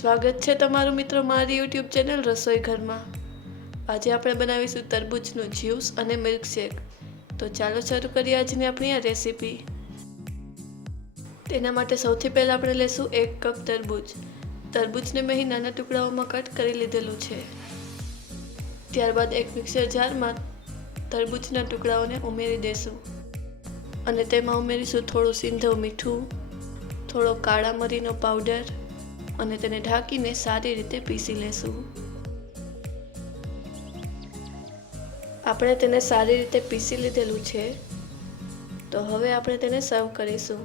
સ્વાગત છે તમારું મિત્રો મારી યુટ્યુબ ચેનલ રસોઈ ઘરમાં। આજે આપણે બનાવીશું તરબૂચનું જ્યુસ અને મિલ્કશેક। તો ચાલો શરૂ કરીએ આજની આપણી આ રેસીપી। તેના માટે સૌથી પહેલાં આપણે લેશું 1 કપ તરબૂચ। તરબૂચને મેં નાના ટુકડાઓમાં કટ કરી લીધેલું છે। ત્યારબાદ એક મિક્સર જારમાં તરબૂચના ટુકડાઓને ઉમેરી દેશું અને તેમાં ઉમેરીશું થોડું સિંધવ મીઠું, થોડો કાળા મરીનો પાવડર અને તેને ઢાંકીને સારી રીતે પીસી લેશું। આપણે તેને સારી રીતે પીસી લીધેલું છે, તો હવે આપણે તેને સર્વ કરીશું।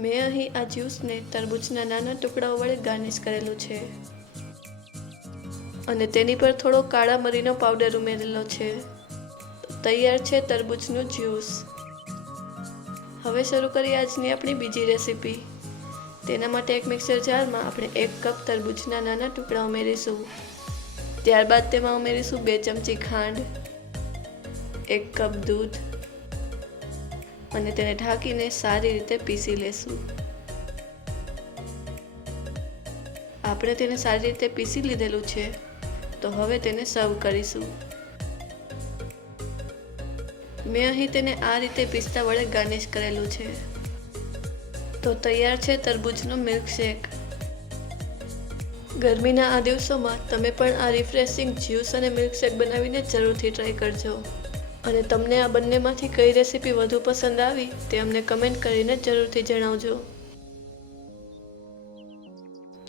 મેં અહીં આ જ્યુસને તરબૂચના નાના ટુકડાઓ વડે ગાર્નિશ કરેલું છે અને તેની પર થોડો કાળા મરીનો પાવડર ઉમેરેલો છે। તૈયાર છે તરબૂચનું જ્યુસ। હવે શરૂ કરીએ આજની આપણી બીજી રેસીપી। તેના માટે એક મિક્સર જારમાં આપણે 1 કપ તરબૂચના નાના ટુકડા ઉમેરીશું। ત્યારબાદ તેમાં ઉમેરીશું 2 ચમચી ખાંડ, 1 કપ દૂધ અને તેને ઢાંકીને સારી રીતે પીસી લેશું। આપણે તેને સારી રીતે પીસી લીધેલું છે, તો હવે તેને સર્વ કરીશું। મેં અહીં તેને આ રીતે પિસ્તા વડે ગાર્નિશ કરેલું છે। તો તૈયાર છે તરબૂચનો મિલ્કશેક। ગરમીના આ દિવસોમાં તમે પણ આ રિફ્રેશિંગ જ્યુસ અને મિલ્કશેક બનાવીને જરૂરથી ટ્રાય કરજો અને તમને આ બંનેમાંથી કઈ રેસીપી વધુ પસંદ આવી તે અમને કમેન્ટ કરીને જરૂરથી જણાવજો।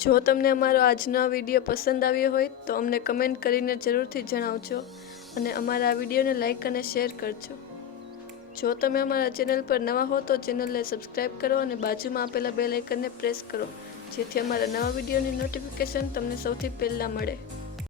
જો તમને અમારો આજનો આ વિડીયો પસંદ આવ્યો હોય તો અમને કમેન્ટ કરીને જરૂરથી જણાવજો અને અમારા આ વિડીયોને લાઈક અને શેર કરજો। જો તમે અમારા ચેનલ પર નવા હો તો ચેનલને સબસ્ક્રાઈબ કરો અને બાજુમાં આપેલા બેલ આઇકનને પ્રેસ કરો, જેથી અમારા નવા વિડીયોની નોટિફિકેશન તમને સૌથી પહેલાં મળે।